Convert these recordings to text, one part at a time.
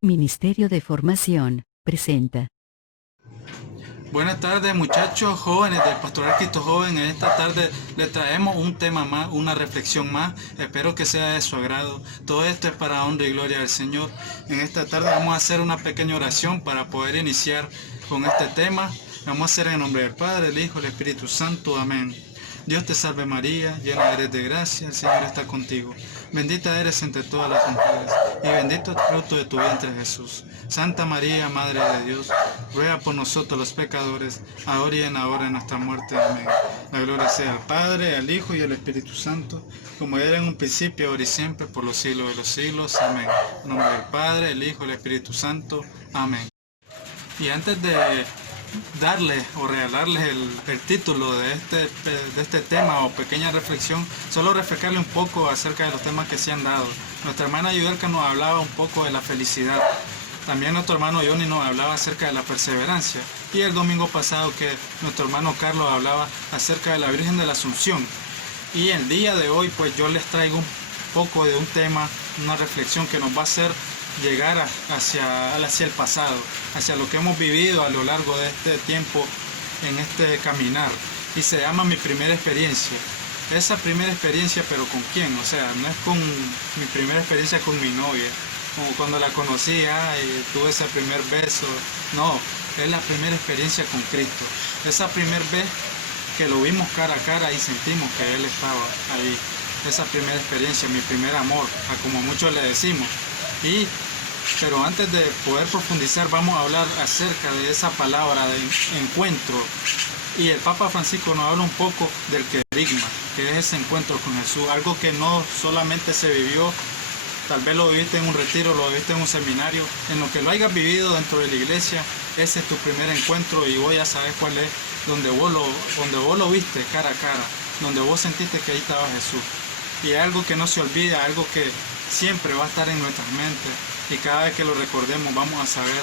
Ministerio de Formación presenta. Buenas tardes, muchachos jóvenes del Pastoral Cristo Joven. En esta tarde les traemos un tema más, una reflexión más. Espero que sea de su agrado. Todo esto es para honra y gloria del Señor. En esta tarde vamos a hacer una pequeña oración para poder iniciar con este tema. Vamos a hacer en el nombre del Padre, el Hijo y el Espíritu Santo. Amén. Dios te salve María, llena eres de gracia, el Señor está contigo. Bendita eres entre todas las mujeres, y bendito es el fruto de tu vientre Jesús. Santa María, Madre de Dios, ruega por nosotros los pecadores, ahora y en la hora de nuestra muerte. Amén. La gloria sea al Padre, al Hijo y al Espíritu Santo, como era en un principio, ahora y siempre, por los siglos de los siglos. Amén. En nombre del Padre, el Hijo y el Espíritu Santo. Amén. Y antes de darles o regalarles el título de este tema o pequeña reflexión, solo refrescarle un poco acerca de los temas que se han dado. Nuestra hermana Yudelka nos hablaba un poco de la felicidad. También nuestro hermano Johnny nos hablaba acerca de la perseverancia. Y el domingo pasado que nuestro hermano Carlos hablaba acerca de la Virgen de la Asunción. Y el día de hoy pues yo les traigo un poco de un tema, una reflexión que nos va a hacer llegar hacia el pasado, hacia lo que hemos vivido a lo largo de este tiempo en este caminar, y se llama Mi Primera Experiencia. Esa primera experiencia, pero ¿con quién? O sea, no es con mi primera experiencia con mi novia, como cuando la conocí y tuve ese primer beso. No, es la primera experiencia con Cristo. Esa primera vez que lo vimos cara a cara y sentimos que Él estaba ahí. Esa primera experiencia, mi primer amor, a como muchos le decimos. Pero antes de poder profundizar, vamos a hablar acerca de esa palabra de encuentro. Y el Papa Francisco nos habla un poco del querigma, que es ese encuentro con Jesús, algo que no solamente se vivió, tal vez lo viviste en un retiro, lo viviste en un seminario, en lo que lo hayas vivido dentro de la iglesia, ese es tu primer encuentro y vos ya sabes cuál es, donde vos lo viste cara a cara, donde vos sentiste que ahí estaba Jesús. Y es algo que no se olvida, algo que siempre va a estar en nuestras mentes, y cada vez que lo recordemos vamos a saber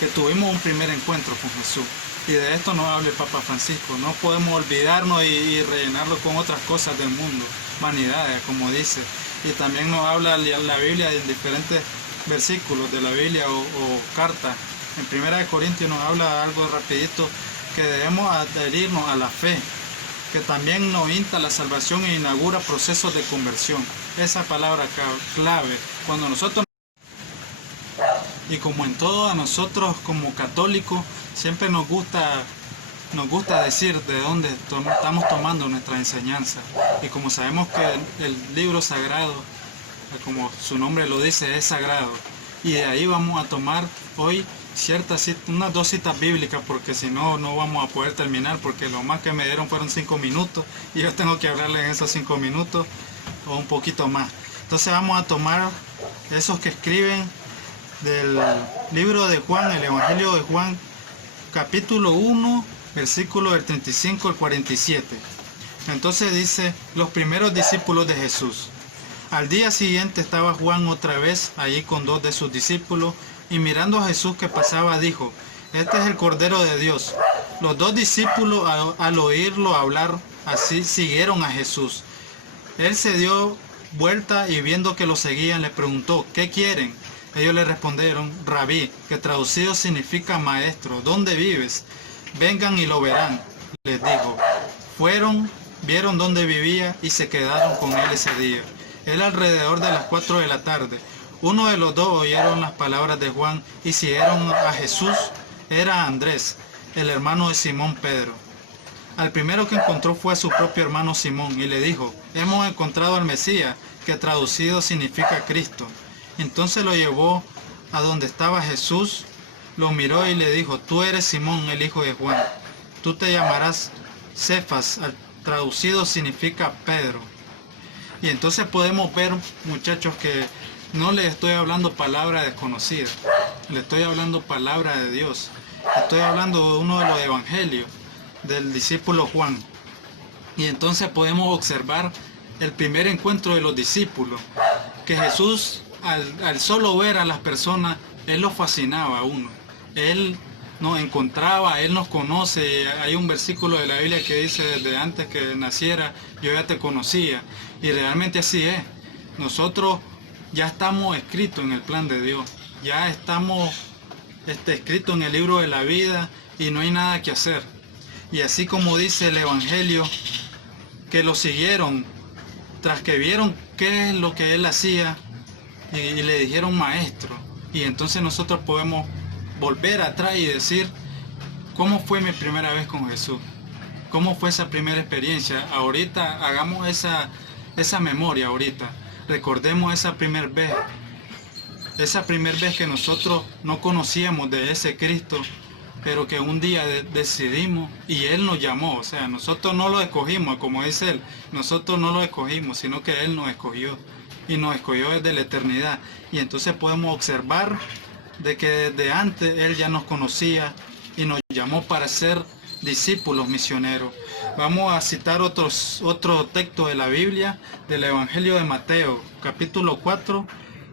que tuvimos un primer encuentro con Jesús. Y de esto nos habla el Papa Francisco. No podemos olvidarnos y rellenarlo con otras cosas del mundo, vanidades, como dice. Y también nos habla la Biblia en diferentes versículos de la Biblia o cartas. En 1 Corintios nos habla algo rapidito, que debemos adherirnos a la fe, que también nos insta la salvación e inaugura procesos de conversión. Esa palabra clave, cuando nosotros, y como en todo, a nosotros como católicos siempre nos gusta decir de dónde estamos tomando nuestra enseñanza. Y como sabemos que el libro sagrado, como su nombre lo dice, es sagrado, y de ahí vamos a tomar hoy unas 2 citas bíblicas, porque si no, no vamos a poder terminar, porque lo más que me dieron fueron 5 minutos, y yo tengo que hablarles en esos 5 minutos, o un poquito más. Entonces vamos a tomar esos que escriben del libro de Juan, el Evangelio de Juan, capítulo 1, versículo del 35 al 47. Entonces dice, los primeros discípulos de Jesús. Al día siguiente estaba Juan otra vez allí con 2 de sus discípulos, y mirando a Jesús que pasaba dijo, este es el Cordero de Dios. Los 2 discípulos al oírlo hablar así siguieron a Jesús. Él se dio vuelta y viendo que lo seguían le preguntó, ¿qué quieren? Ellos le respondieron, Rabí, que traducido significa maestro, ¿dónde vives? Vengan y lo verán, les dijo. Fueron, vieron dónde vivía y se quedaron con él ese día. Era alrededor de las 4 de la tarde. Uno de los 2 oyeron las palabras de Juan y siguieron a Jesús. Era Andrés, el hermano de Simón Pedro. Al primero que encontró fue a su propio hermano Simón y le dijo, hemos encontrado al Mesías, que traducido significa Cristo. Entonces lo llevó a donde estaba Jesús, lo miró y le dijo, tú eres Simón, el hijo de Juan. Tú te llamarás Cefas, traducido significa Pedro. Y entonces podemos ver, muchachos, que no les estoy hablando palabra desconocida, le estoy hablando palabra de Dios. Estoy hablando de uno de los evangelios, del discípulo Juan. Y entonces podemos observar el primer encuentro de los discípulos, que Jesús al solo ver a las personas, Él los fascinaba a uno. Él nos encontraba, Él nos conoce. Hay un versículo de la Biblia que dice, desde antes que naciera, yo ya te conocía. Y realmente así es. Nosotros ya estamos escritos en el plan de Dios, ya estamos escritos en el libro de la vida y no hay nada que hacer. Y así como dice el Evangelio, que lo siguieron tras que vieron qué es lo que él hacía y le dijeron maestro. Y entonces nosotros podemos volver atrás y decir, ¿cómo fue mi primera vez con Jesús? ¿Cómo fue esa primera experiencia? Ahorita hagamos esa memoria ahorita. Recordemos esa primera vez que nosotros no conocíamos de ese Cristo, pero que un día decidimos y Él nos llamó. O sea, nosotros no lo escogimos, como dice Él. Nosotros no lo escogimos, sino que Él nos escogió. Y nos escogió desde la eternidad. Y entonces podemos observar de que desde antes Él ya nos conocía y nos llamó para ser discípulos misioneros. Vamos a citar otro texto de la Biblia, del Evangelio de Mateo, capítulo 4,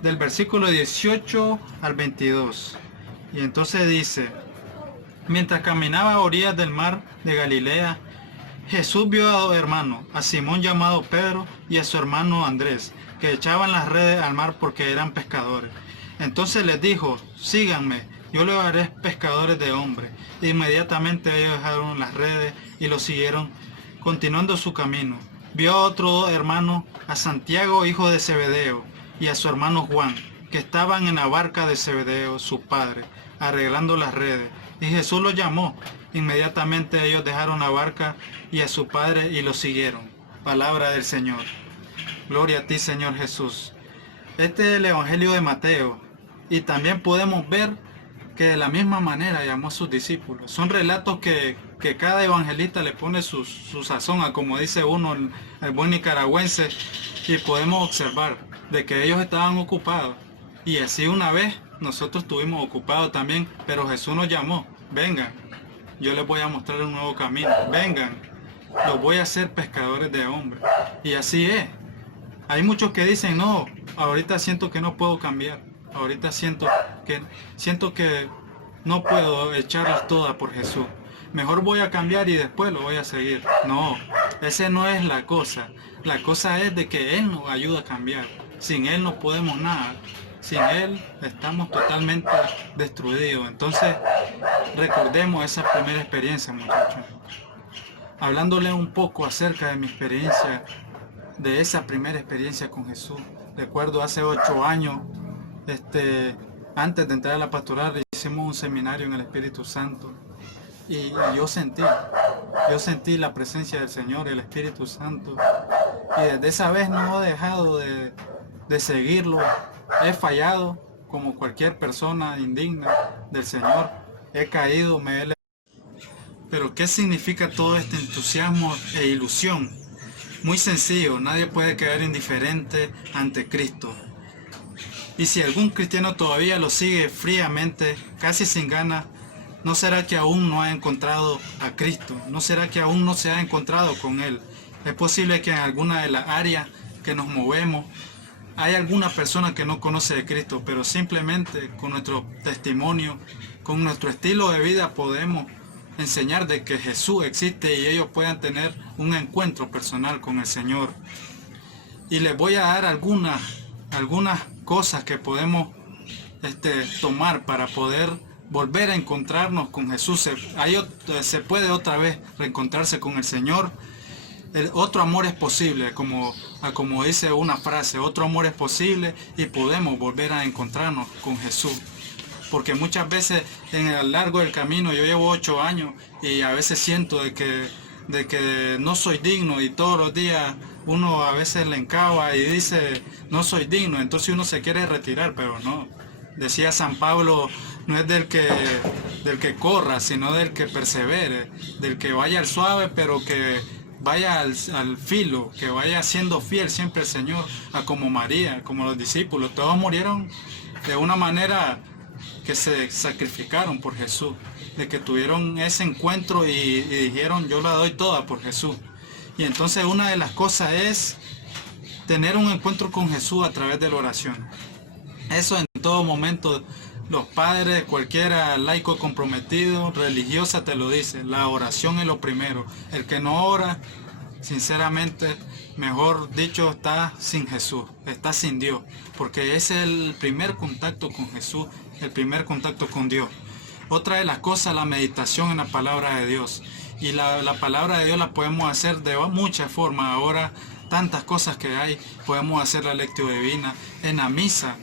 del versículo 18 al 22. Y entonces dice: mientras caminaba a orillas del mar de Galilea, Jesús vio a dos hermanos, a Simón llamado Pedro y a su hermano Andrés, que echaban las redes al mar porque eran pescadores. Entonces les dijo: síganme, yo los haré pescadores de hombres. Inmediatamente ellos dejaron las redes y lo siguieron, continuando su camino. Vio a otros dos hermanos, a Santiago, hijo de Zebedeo, y a su hermano Juan, que estaban en la barca de Zebedeo, su padre, arreglando las redes. Y Jesús los llamó. Inmediatamente ellos dejaron la barca y a su padre y lo siguieron. Palabra del Señor. Gloria a ti, Señor Jesús. Este es el Evangelio de Mateo. Y también podemos ver que de la misma manera llamó a sus discípulos. Son relatos que cada evangelista le pone su sazón, a como dice uno, el buen nicaragüense. Y podemos observar de que ellos estaban ocupados. Y así una vez nosotros estuvimos ocupados también, pero Jesús nos llamó: vengan, yo les voy a mostrar un nuevo camino, vengan, los voy a hacer pescadores de hombres. Y así es. Hay muchos que dicen: no, ahorita siento que no puedo cambiar, ahorita siento que no puedo echarlas todas por Jesús, mejor voy a cambiar y después lo voy a seguir. No, esa no es la cosa es de que Él nos ayuda a cambiar. Sin Él no podemos nada. Sin Él estamos totalmente destruidos. Entonces, recordemos esa primera experiencia, muchachos. Hablándole un poco acerca de mi experiencia, de esa primera experiencia con Jesús. Recuerdo hace 8 años, antes de entrar a la pastoral, hicimos un seminario en el Espíritu Santo. Y yo sentí la presencia del Señor, el Espíritu Santo. Y desde esa vez no he dejado de seguirlo. He fallado como cualquier persona indigna del Señor. He caído, Pero ¿qué significa todo este entusiasmo e ilusión? Muy sencillo, nadie puede quedar indiferente ante Cristo. Y si algún cristiano todavía lo sigue fríamente, casi sin ganas, ¿no será que aún no ha encontrado a Cristo? ¿No será que aún no se ha encontrado con Él? Es posible que en alguna de las áreas que nos movemos hay alguna persona que no conoce de Cristo, pero simplemente con nuestro testimonio, con nuestro estilo de vida podemos enseñar de que Jesús existe y ellos puedan tener un encuentro personal con el Señor. Y les voy a dar algunas cosas que podemos tomar para poder volver a encontrarnos con Jesús. Se puede otra vez reencontrarse con el Señor. Otro amor es posible, como dice una frase: otro amor es posible y podemos volver a encontrarnos con Jesús. Porque muchas veces en el largo del camino, yo llevo 8 años y a veces siento de que no soy digno, y todos los días uno a veces le encaba y dice no soy digno, entonces uno se quiere retirar, pero no. Decía San Pablo: no es del que corra, sino del que persevere, del que vaya al suave, pero que vaya al filo, que vaya siendo fiel siempre al Señor, a como María, como los discípulos. Todos murieron de una manera que se sacrificaron por Jesús, de que tuvieron ese encuentro y dijeron: yo la doy toda por Jesús. Y entonces una de las cosas es tener un encuentro con Jesús a través de la oración. Eso en todo momento. Los padres, cualquiera laico comprometido, religiosa, te lo dice: la oración es lo primero. El que no ora sinceramente, mejor dicho, está sin Jesús, está sin Dios, porque ese es el primer contacto con Jesús, el primer contacto con Dios. Otra de las cosas, la meditación en la palabra de Dios. Y la palabra de Dios la podemos hacer de muchas formas. Ahora, tantas cosas que hay, podemos hacer la lectio divina. En la misa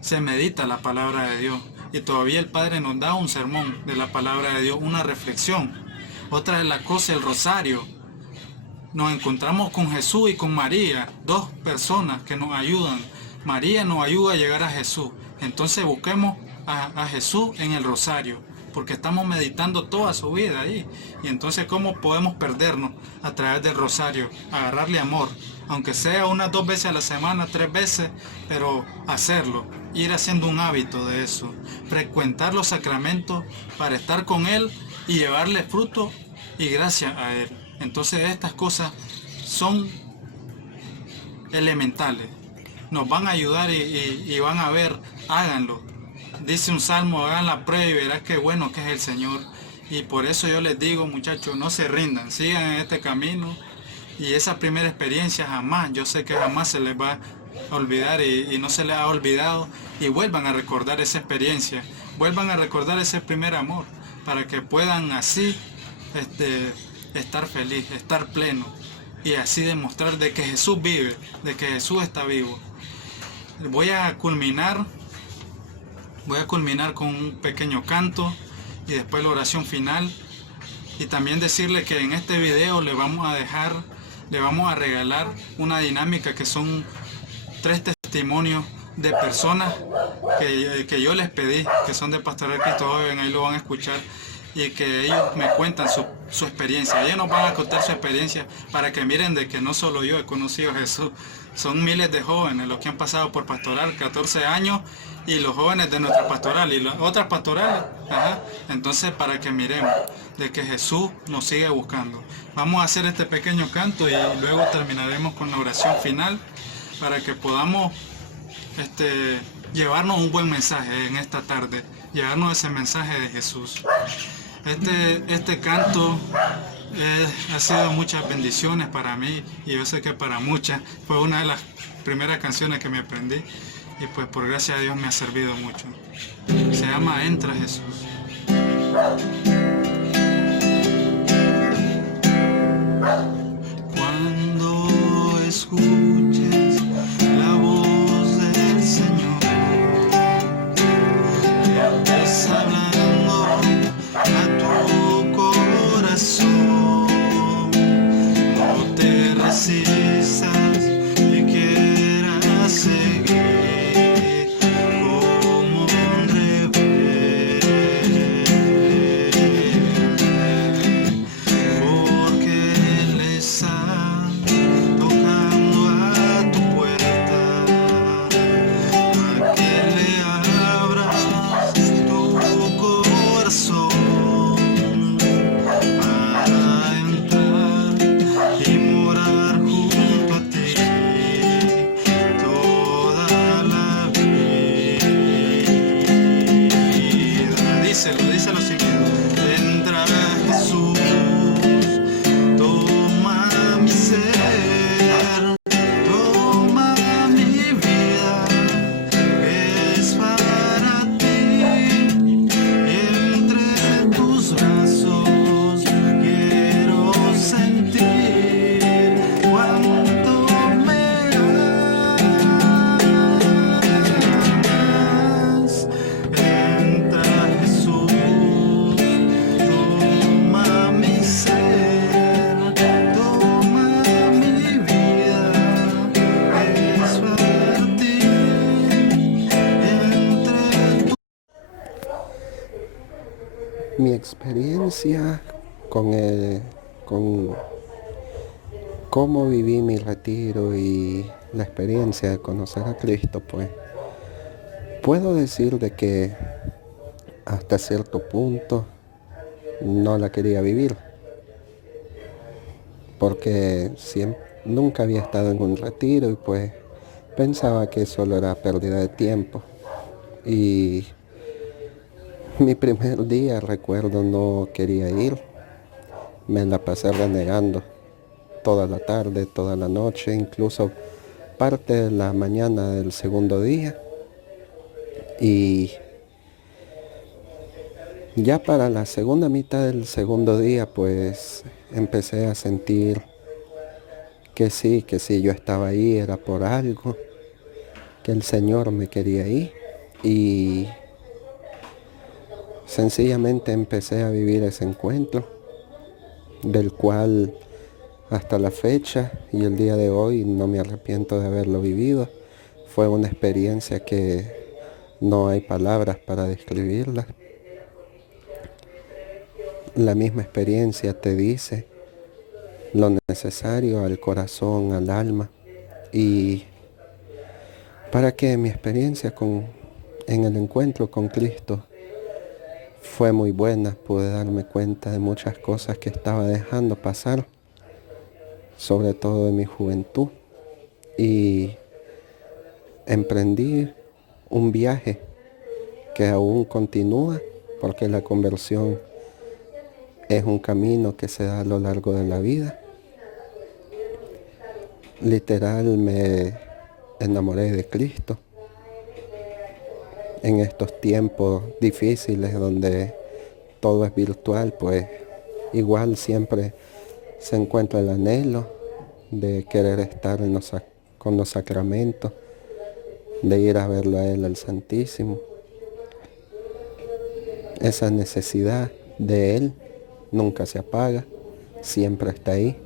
se medita la palabra de Dios. Y todavía el Padre nos da un sermón de la palabra de Dios, una reflexión. Otra de las cosas, el rosario. Nos encontramos con Jesús y con María, dos personas que nos ayudan. María nos ayuda a llegar a Jesús. Entonces busquemos a Jesús en el rosario, porque estamos meditando toda su vida ahí. Y entonces, ¿cómo podemos perdernos a través del rosario? Agarrarle amor, aunque sea unas 2 veces a la semana, 3 veces, pero hacerlo, ir haciendo un hábito de eso, frecuentar los sacramentos para estar con Él y llevarle fruto y gracia a Él. Entonces estas cosas son elementales, nos van a ayudar y van a ver, háganlo. Dice un salmo, hagan la prueba y verás qué bueno que es el Señor. Y por eso yo les digo, muchachos, no se rindan, sigan en este camino. Y esa primera experiencia jamás, yo sé que jamás se les va a olvidar y no se les ha olvidado. Y vuelvan a recordar esa experiencia, vuelvan a recordar ese primer amor, para que puedan así estar feliz, estar pleno. Y así demostrar de que Jesús vive, de que Jesús está vivo. Voy a culminar con un pequeño canto y después la oración final. Y también decirle que en este video le vamos a regalar una dinámica que son 3 testimonios de personas que yo les pedí, que son de Pastoral Cristo Joven, ahí lo van a escuchar, y que ellos me cuentan su experiencia. Ellos nos van a contar su experiencia para que miren de que no solo yo he conocido a Jesús, son miles de jóvenes los que han pasado por Pastoral, 14 años, y los jóvenes de nuestra pastoral y las otras pastorales. Entonces, para que miremos de que Jesús nos sigue buscando. Vamos a hacer este pequeño canto y luego terminaremos con la oración final para que podamos llevarnos un buen mensaje en esta tarde, llevarnos ese mensaje de Jesús. Este canto ha sido muchas bendiciones para mí y yo sé que para muchas. Fue una de las primeras canciones que me aprendí y pues por gracia de Dios me ha servido mucho. Se llama Entra Jesús. Cuando escuches la voz del Señor, estés hablando a tu corazón, no te resistas y quieras seguir como un rebelde, porque Él está tocando a tu puerta, a que le abras tu corazón para entrar y morar junto a ti toda la vida. Díselo siguiente. Entra Jesús, toma mi ser, toma mi vida, es para ti. Entre tus brazos quiero sentir cuánto me amas. Entra Jesús, toma mi ser, toma mi vida, es para ti. Entre Mi experiencia con cómo viví mi retiro y la experiencia de conocer a Cristo, pues puedo decir de que hasta cierto punto no la quería vivir, porque nunca había estado en un retiro y pues pensaba que solo era pérdida de tiempo. Y mi primer día, recuerdo, no quería ir, me la pasé renegando. toda la tarde, toda la noche, incluso parte de la mañana del segundo día. Y ya para la segunda mitad del segundo día, pues empecé a sentir que sí, yo estaba ahí, era por algo, que el Señor me quería ahí. Y sencillamente empecé a vivir ese encuentro, del cual hasta la fecha y el día de hoy no me arrepiento de haberlo vivido. Fue una experiencia que no hay palabras para describirla. La misma experiencia te dice lo necesario al corazón, al alma. Y para que mi experiencia en el encuentro con Cristo fue muy buena, pude darme cuenta de muchas cosas que estaba dejando pasar, sobre todo en mi juventud. Y emprendí un viaje que aún continúa, porque la conversión es un camino que se da a lo largo de la vida. Literal, me enamoré de Cristo en estos tiempos difíciles donde todo es virtual, pues igual siempre se encuentra el anhelo de querer estar con los sacramentos, de ir a verlo a Él, al Santísimo. Esa necesidad de Él nunca se apaga, siempre está ahí.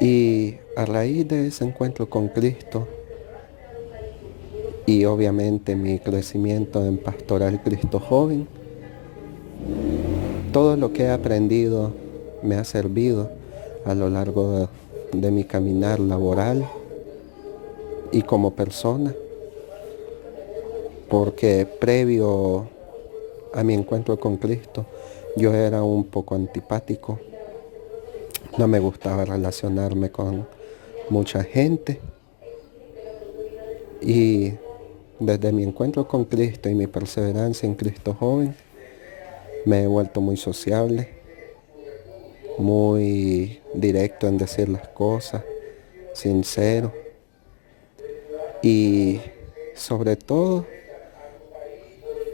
Y a raíz de ese encuentro con Cristo y obviamente mi crecimiento en Pastoral Cristo Joven, todo lo que he aprendido me ha servido a lo largo de mi caminar laboral y como persona, porque previo a mi encuentro con Cristo yo era un poco antipático, no me gustaba relacionarme con mucha gente, y desde mi encuentro con Cristo y mi perseverancia en Cristo Joven me he vuelto muy sociable, muy directo en decir las cosas, sincero, y sobre todo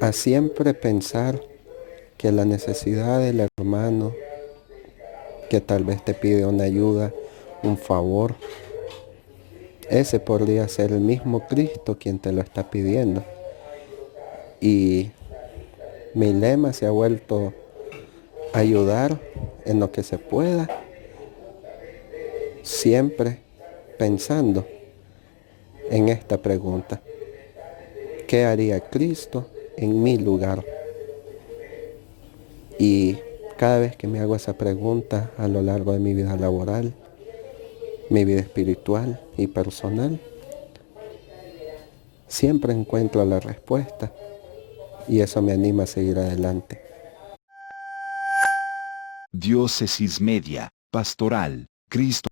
a siempre pensar que la necesidad del hermano que tal vez te pide una ayuda, un favor, ese podría ser el mismo Cristo quien te lo está pidiendo. Y mi lema se ha vuelto ayudar en lo que se pueda, siempre pensando en esta pregunta: ¿qué haría Cristo en mi lugar? Y cada vez que me hago esa pregunta a lo largo de mi vida laboral, mi vida espiritual y personal, siempre encuentro la respuesta y eso me anima a seguir adelante. Diócesis Media, Pastoral, Cristo.